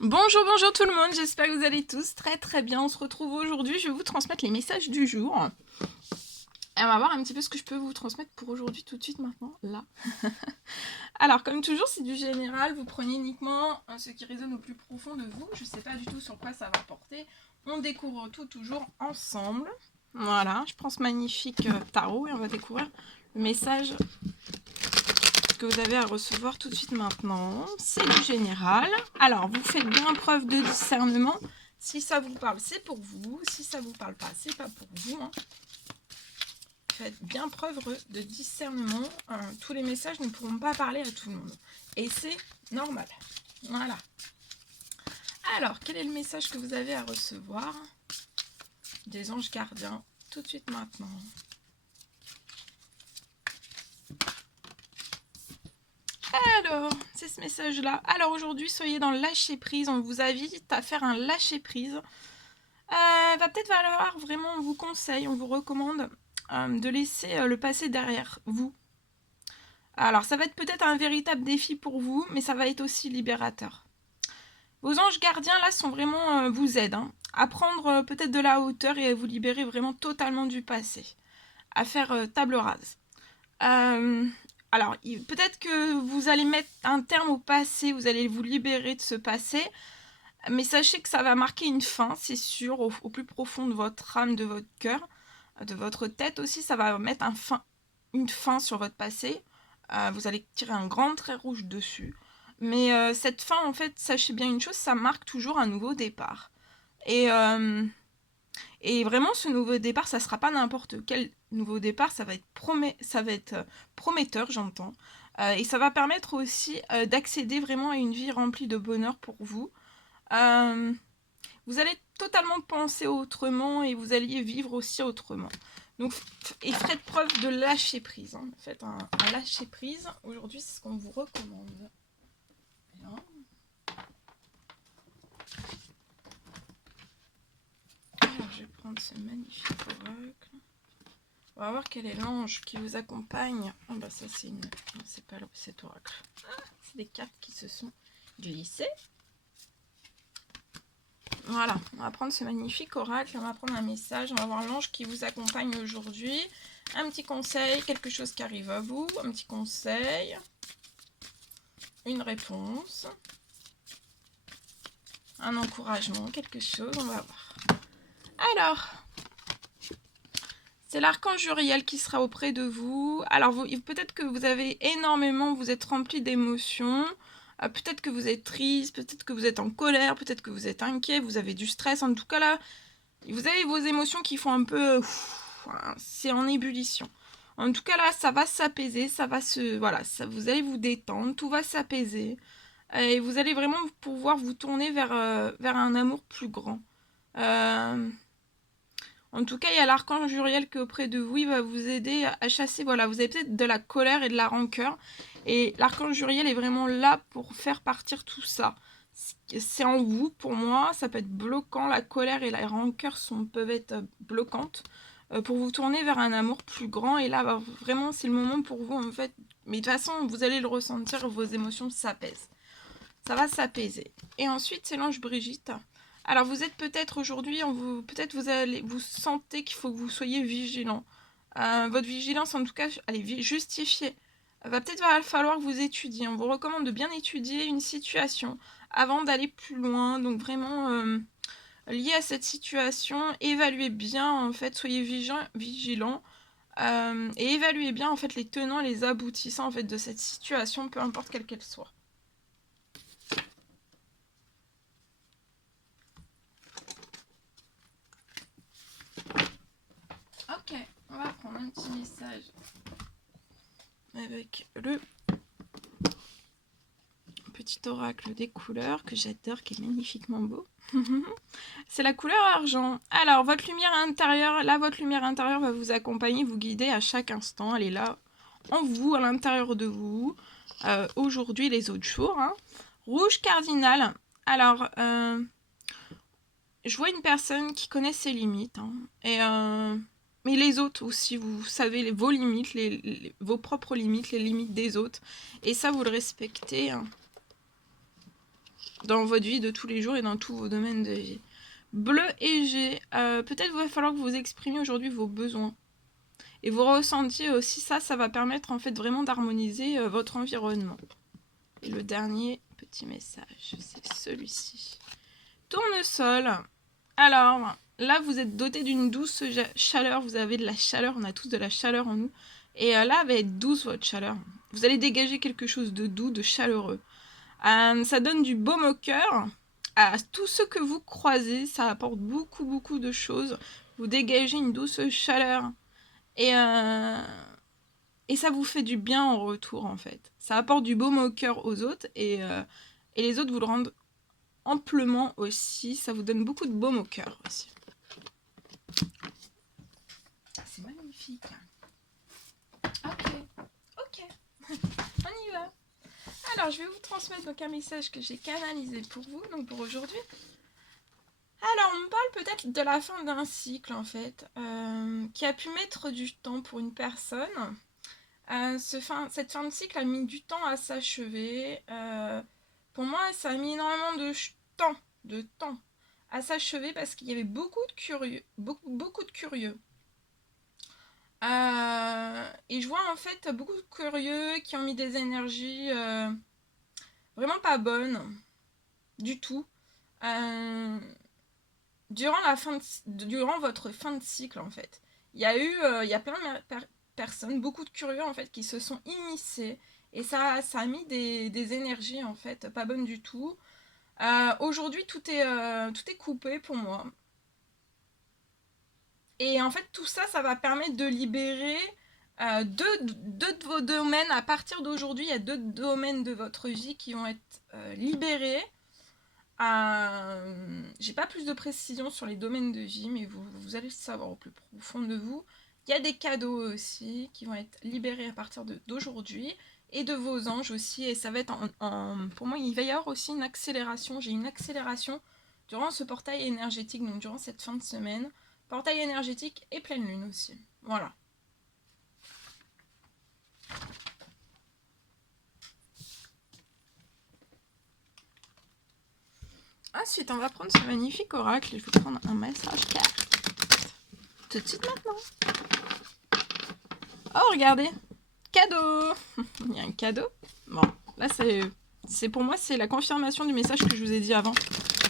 Bonjour, bonjour tout le monde, j'espère que vous allez tous très très bien. On se retrouve aujourd'hui, je vais vous transmettre les messages du jour. Et on va voir un petit peu ce que je peux vous transmettre pour aujourd'hui tout de suite maintenant, là. Alors, comme toujours, c'est du général, vous prenez uniquement ce qui résonne au plus profond de vous. Je ne sais pas du tout sur quoi ça va porter. On découvre tout toujours ensemble. Voilà, je prends ce magnifique tarot et on va découvrir le message que vous avez à recevoir tout de suite maintenant. C'est du général. Alors, vous faites bien preuve de discernement. Si ça vous parle, c'est pour vous. Si ça vous parle pas, c'est pas pour vous. Hein. Faites bien preuve de discernement. Tous les messages ne pourront pas parler à tout le monde. Et c'est normal. Voilà. Alors, quel est le message que vous avez à recevoir des anges gardiens tout de suite maintenant? Alors, c'est ce message-là. Alors aujourd'hui, soyez dans le lâcher-prise. On vous invite à faire un lâcher-prise. Va peut-être falloir vraiment, on vous conseille, on vous recommande de laisser le passé derrière vous. Alors, ça va être peut-être un véritable défi pour vous, mais ça va être aussi libérateur. Vos anges gardiens, là, sont vraiment, vous aident à prendre peut-être de la hauteur et à vous libérer vraiment totalement du passé. À faire table rase. Alors, peut-être que vous allez mettre un terme au passé, vous allez vous libérer de ce passé, mais sachez que ça va marquer une fin, c'est sûr, au plus profond de votre âme, de votre cœur, de votre tête aussi, ça va mettre une fin sur votre passé. Vous allez tirer un grand trait rouge dessus. Mais cette fin, en fait, sachez bien une chose, ça marque toujours un nouveau départ. Et, euh, et vraiment, ce nouveau départ, ça ne sera pas n'importe quel nouveau départ, ça va être prometteur, j'entends. Et ça va permettre aussi d'accéder vraiment à une vie remplie de bonheur pour vous. Euh, Vous allez totalement penser autrement et vous alliez vivre aussi autrement. Donc, et faites preuve de lâcher prise. Hein. Faites un lâcher prise. Aujourd'hui, c'est ce qu'on vous recommande. Bien. Alors, je vais prendre ce magnifique oracle. On va voir quel est l'ange qui vous accompagne. Ah bah ça c'est une... Non, c'est pas cet oracle. Ah, c'est des cartes qui se sont glissées. Voilà, on va prendre ce magnifique oracle, on va prendre un message, on va voir l'ange qui vous accompagne aujourd'hui. Un petit conseil, quelque chose qui arrive à vous, un petit conseil, une réponse, un encouragement, quelque chose, on va voir. Alors, c'est l'archange Uriel qui sera auprès de vous. Alors, peut-être que vous avez énormément, vous êtes rempli d'émotions. Peut-être que vous êtes triste, peut-être que vous êtes en colère, peut-être que vous êtes inquiet, vous avez du stress. En tout cas, là, vous avez vos émotions qui font un peu... c'est en ébullition. En tout cas, là, ça va s'apaiser, ça va se... Voilà, ça, vous allez vous détendre, tout va s'apaiser. Et vous allez vraiment pouvoir vous tourner vers un amour plus grand. En tout cas, il y a l'archange Uriel qui est auprès de vous, il va vous aider à chasser, voilà, vous avez peut-être de la colère et de la rancœur, et l'archange Uriel est vraiment là pour faire partir tout ça. C'est en vous, pour moi, ça peut être bloquant, la colère et la rancœur peuvent être bloquantes, pour vous tourner vers un amour plus grand, et là, vraiment, c'est le moment pour vous, en fait, mais de toute façon, vous allez le ressentir, vos émotions s'apaisent. Ça va s'apaiser. Et ensuite, c'est l'ange Brigitte. Alors, vous êtes peut-être aujourd'hui, peut-être vous sentez qu'il faut que vous soyez vigilant. Votre vigilance, en tout cas, elle est justifiée. Va peut-être falloir que vous étudiez. On vous recommande de bien étudier une situation avant d'aller plus loin. Donc, vraiment, lié à cette situation, évaluez bien, en fait, soyez vigilant. Et évaluez bien, en fait, les tenants et les aboutissants, en fait, de cette situation, peu importe quelle qu'elle soit. Ok, on va prendre un petit message avec le petit oracle des couleurs que j'adore, qui est magnifiquement beau. C'est la couleur argent. Alors, votre lumière intérieure va vous accompagner, vous guider à chaque instant. Elle est là, en vous, à l'intérieur de vous. Aujourd'hui, les autres jours. Hein. Rouge cardinal. Alors, je vois une personne qui connaît ses limites. Hein, et mais les autres aussi, vous savez vos limites, vos propres limites, les limites des autres. Et ça, vous le respectez. Hein. dans votre vie de tous les jours et dans tous vos domaines de vie. Bleu et G, peut-être il va falloir que vous exprimiez aujourd'hui vos besoins. Et vous ressentiez aussi ça va permettre en fait vraiment d'harmoniser votre environnement. Et le dernier petit message, c'est celui-ci. Tournesol. Alors, là vous êtes doté d'une douce chaleur, vous avez de la chaleur, on a tous de la chaleur en nous. Et là, va être douce votre chaleur. Vous allez dégager quelque chose de doux, de chaleureux. Ça donne du baume au cœur. À tous ceux que vous croisez, ça apporte beaucoup, beaucoup de choses. Vous dégagez une douce chaleur. Et ça vous fait du bien en retour, en fait. Ça apporte du baume au cœur aux autres. Et les autres vous le rendent amplement aussi. Ça vous donne beaucoup de baume au cœur aussi. C'est magnifique. Ok. On y va. Alors, je vais vous transmettre donc un message que j'ai canalisé pour vous, donc pour aujourd'hui. Alors, on me parle peut-être de la fin d'un cycle, en fait, qui a pu mettre du temps pour une personne. Cette fin de cycle a mis du temps à s'achever. Pour moi, ça a mis énormément de temps à s'achever parce qu'il y avait beaucoup de curieux. Beaucoup de curieux. Et je vois en fait beaucoup de curieux qui ont mis des énergies vraiment pas bonnes du tout. Durant votre fin de cycle en fait. Il y a plein de personnes, beaucoup de curieux en fait qui se sont immiscés et ça a mis des énergies en fait pas bonnes du tout. Aujourd'hui tout est coupé pour moi. Et en fait tout ça va permettre de libérer deux de vos domaines. À partir d'aujourd'hui, il y a 2 domaines de votre vie qui vont être libérés. J'ai pas plus de précision sur les domaines de vie, mais vous allez le savoir au plus profond de vous. Il y a des cadeaux aussi qui vont être libérés à partir d'aujourd'hui et de vos anges aussi. Et ça va être pour moi, il va y avoir aussi une accélération. J'ai une accélération durant ce portail énergétique, donc durant cette fin de semaine. Portail énergétique et pleine lune aussi. Voilà. Ensuite, on va prendre ce magnifique oracle et je vais prendre un message carte. Tout de suite maintenant. Oh, regardez. Cadeau. Il y a un cadeau. Bon, là, c'est pour moi, c'est la confirmation du message que je vous ai dit avant.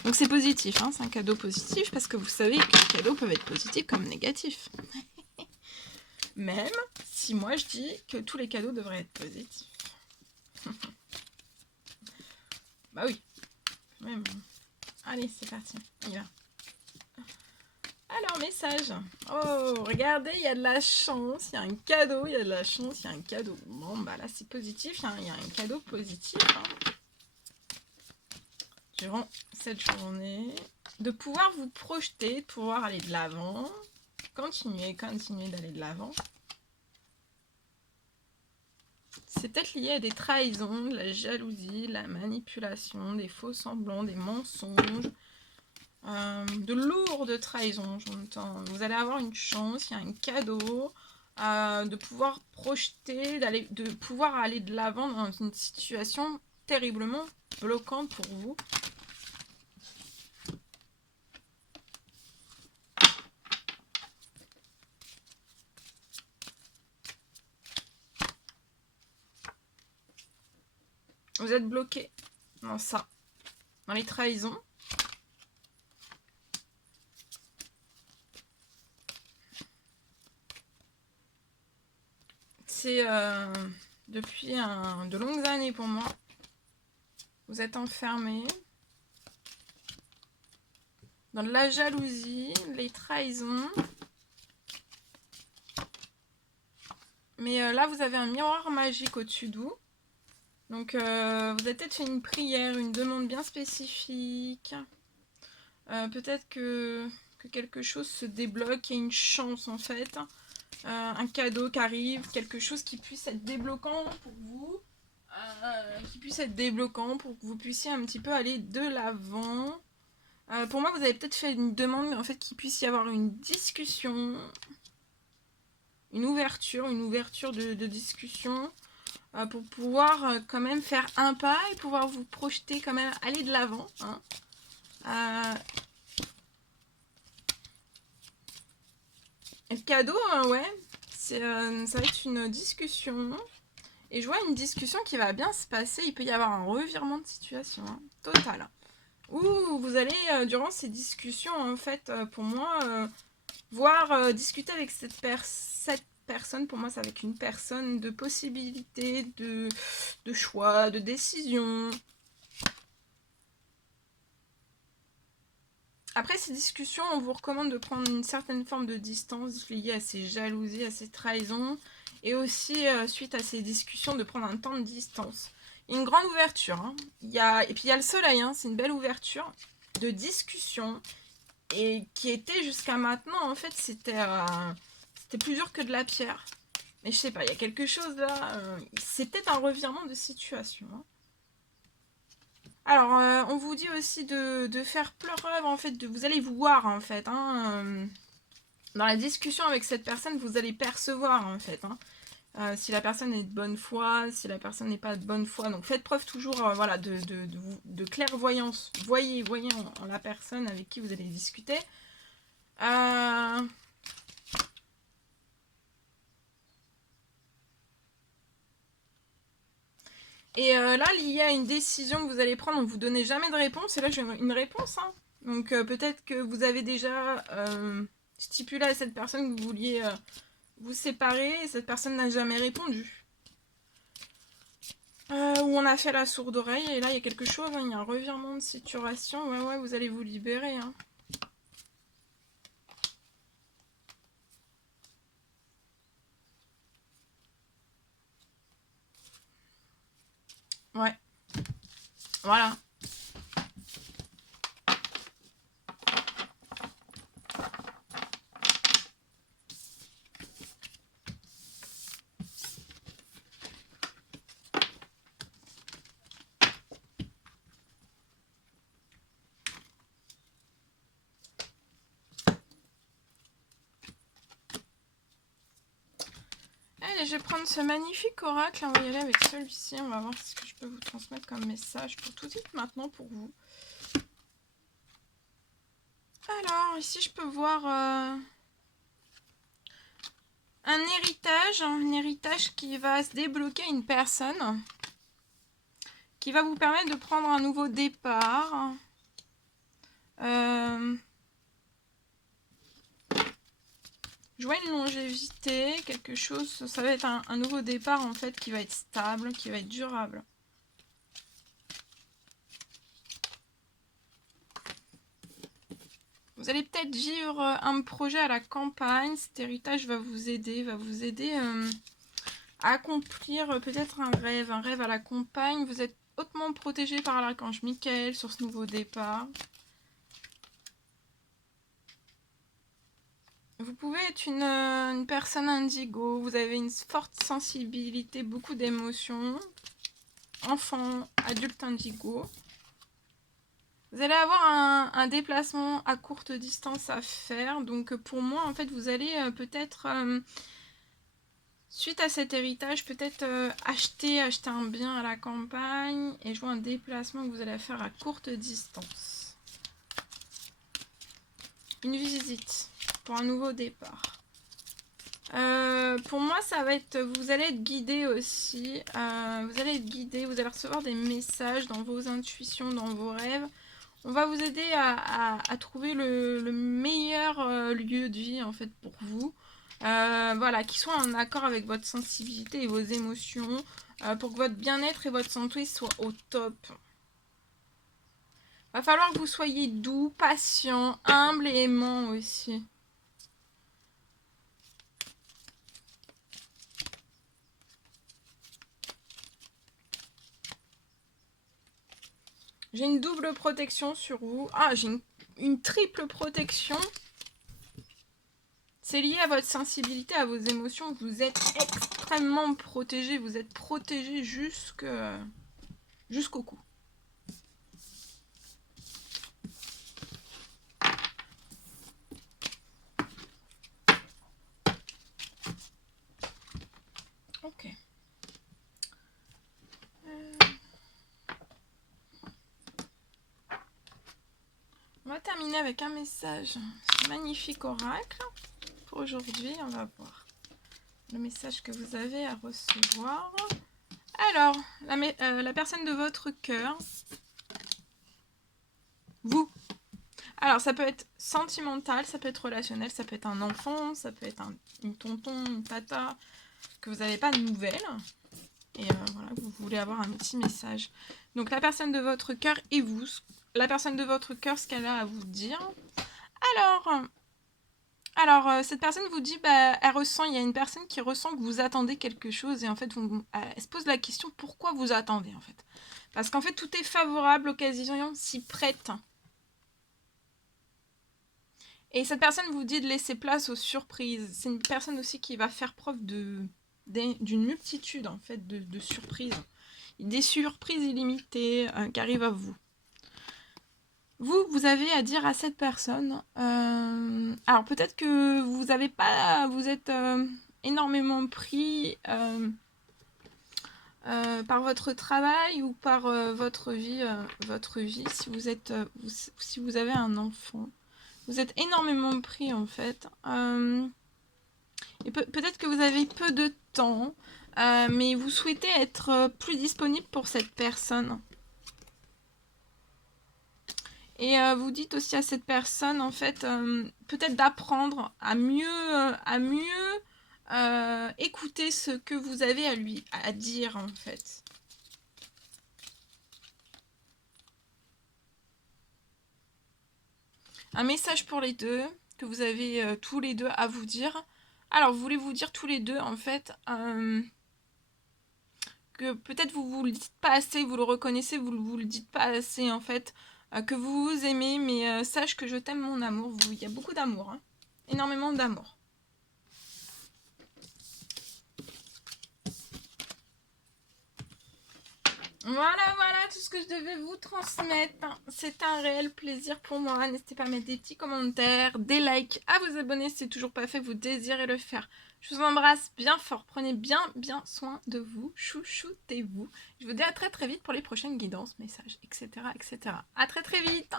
Donc, c'est positif, hein, c'est un cadeau positif parce que vous savez que les cadeaux peuvent être positifs comme négatifs. Même si moi, je dis que tous les cadeaux devraient être positifs. Bah oui. Même. Allez, c'est parti. On y va. Alors, message. Oh, regardez, il y a de la chance, il y a un cadeau, il y a de la chance, il y a un cadeau. Bon, bah là, c'est positif, il y a un cadeau positif. Hein. Durant cette journée, de pouvoir vous projeter, de pouvoir aller de l'avant, continuer d'aller de l'avant. C'est peut-être lié à des trahisons, de la jalousie, de la manipulation, des faux semblants, des mensonges. De lourdes trahisons, j'entends. Vous allez avoir une chance, il y a un cadeau, de pouvoir projeter, de pouvoir aller de l'avant dans une situation terriblement bloquante pour vous. Vous êtes bloqué dans ça, dans les trahisons. C'est depuis de longues années pour moi. Vous êtes enfermé dans de la jalousie, les trahisons. Mais là, vous avez un miroir magique au-dessus de vous. Donc, vous avez peut-être fait une prière, une demande bien spécifique. Peut-être que quelque chose se débloque, il y a une chance en fait. Un cadeau qui arrive, quelque chose qui puisse être débloquant pour vous. Qui puisse être débloquant pour que vous puissiez un petit peu aller de l'avant. Pour moi, vous avez peut-être fait une demande, en fait, qu'il puisse y avoir une discussion, une ouverture de discussion. pour pouvoir quand même faire un pas et pouvoir vous projeter quand même, aller de l'avant. Hein. Et le cadeau, ouais, ça va être une discussion. Et je vois une discussion qui va bien se passer. Il peut y avoir un revirement de situation, hein, total. Ou vous allez, durant ces discussions, en fait, pour moi, voir discuter avec cette personne. Pour moi, c'est avec une personne de possibilités, de choix, de décisions. Après ces discussions, on vous recommande de prendre une certaine forme de distance liée à ces jalousies, à ces trahisons. Et aussi, suite à ces discussions, de prendre un temps de distance. Une grande ouverture. Hein. Et puis il y a le soleil, hein, c'est une belle ouverture de discussion. Et qui était jusqu'à maintenant, en fait, c'était plus dur que de la pierre. Mais je sais pas, il y a quelque chose là. C'est peut-être un revirement de situation. Hein. Alors, on vous dit aussi de faire preuve, en fait, vous allez voir, en fait, hein, dans la discussion avec cette personne, vous allez percevoir, en fait, hein, si la personne est de bonne foi, si la personne n'est pas de bonne foi. Donc, faites preuve toujours, voilà, de clairvoyance. Voyez en la personne avec qui vous allez discuter. Et là, lié à une décision que vous allez prendre, on ne vous donnez jamais de réponse. Et là, j'ai une réponse. Hein. Donc, peut-être que vous avez déjà stipulé à cette personne que vous vouliez vous séparer et cette personne n'a jamais répondu. Ou on a fait la sourde oreille et là, il y a quelque chose. Hein, il y a un revirement de situation. Ouais, vous allez vous libérer. Hein. Ouais. Voilà. Allez, je vais prendre ce magnifique oracle. On va y aller avec celui-ci. On va voir ce que je peux vous transmettre comme message pour tout de suite maintenant pour vous. Alors, ici, je peux voir un héritage qui va se débloquer à une personne, qui va vous permettre de prendre un nouveau départ. Je vois une longévité, quelque chose, ça va être un nouveau départ en fait qui va être stable, qui va être durable. Vous allez peut-être vivre un projet à la campagne. Cet héritage va vous aider à accomplir peut-être un rêve à la campagne. Vous êtes hautement protégé par l'archange Michael sur ce nouveau départ. Vous pouvez être une personne indigo, vous avez une forte sensibilité, beaucoup d'émotions. Enfant, adulte indigo. Vous allez avoir un déplacement à courte distance à faire. Donc pour moi, en fait, vous allez peut-être, suite à cet héritage, peut-être acheter un bien à la campagne. Et je vois un déplacement que vous allez faire à courte distance. Une visite pour un nouveau départ. Pour moi, ça va être, vous allez être guidé aussi. Vous allez être guidé, vous allez recevoir des messages dans vos intuitions, dans vos rêves. On va vous aider à trouver le meilleur lieu de vie en fait pour vous. Voilà, qui soit en accord avec votre sensibilité et vos émotions, pour que votre bien-être et votre santé soient au top. Va falloir que vous soyez doux, patient, humble et aimant aussi. J'ai une double protection sur vous. Ah, j'ai une triple protection. C'est lié à votre sensibilité, à vos émotions. Vous êtes extrêmement protégé. Vous êtes protégé jusqu'au cou. Ok. terminer avec un message. Ce magnifique oracle. Pour aujourd'hui, on va voir le message que vous avez à recevoir. Alors, la personne de votre cœur. Vous. Alors, ça peut être sentimental, ça peut être relationnel, ça peut être un enfant, ça peut être une tonton, une tata, que vous n'avez pas de nouvelles. Et voilà, vous voulez avoir un petit message. Donc, la personne de votre cœur et vous. La personne de votre cœur, ce qu'elle a à vous dire. Alors, cette personne vous dit, elle ressent, il y a une personne qui ressent que vous attendez quelque chose. Et en fait, elle se pose la question, pourquoi vous attendez en fait? Parce qu'en fait, tout est favorable, l'occasion s'y prête. Et cette personne vous dit de laisser place aux surprises. C'est une personne aussi qui va faire preuve d'une multitude en fait de surprises. Des surprises illimitées qui arrivent à vous. Vous avez à dire à cette personne. Alors peut-être que vous êtes énormément pris par votre travail ou par votre vie, si vous avez un enfant. Vous êtes énormément pris en fait. Et peut-être que vous avez peu de temps, mais vous souhaitez être plus disponible pour cette personne. Et vous dites aussi à cette personne, en fait, peut-être d'apprendre à mieux écouter ce que vous avez à dire, en fait. Un message pour les deux, que vous avez tous les deux à vous dire. Alors, voulez-vous dire tous les deux, en fait, que peut-être vous le dites pas assez, vous le reconnaissez, vous le dites pas assez, en fait, que vous vous aimez, mais sache que je t'aime, mon amour. Il y a beaucoup d'amour, hein. Énormément d'amour. Voilà tout ce que je devais vous transmettre. C'est un réel plaisir pour moi. N'hésitez pas à mettre des petits commentaires, des likes, à vous abonner si c'est toujours pas fait, vous désirez le faire. Je vous embrasse bien fort. Prenez bien soin de vous. Chouchoutez-vous. Je vous dis à très vite pour les prochaines guidances, messages, etc. À très vite.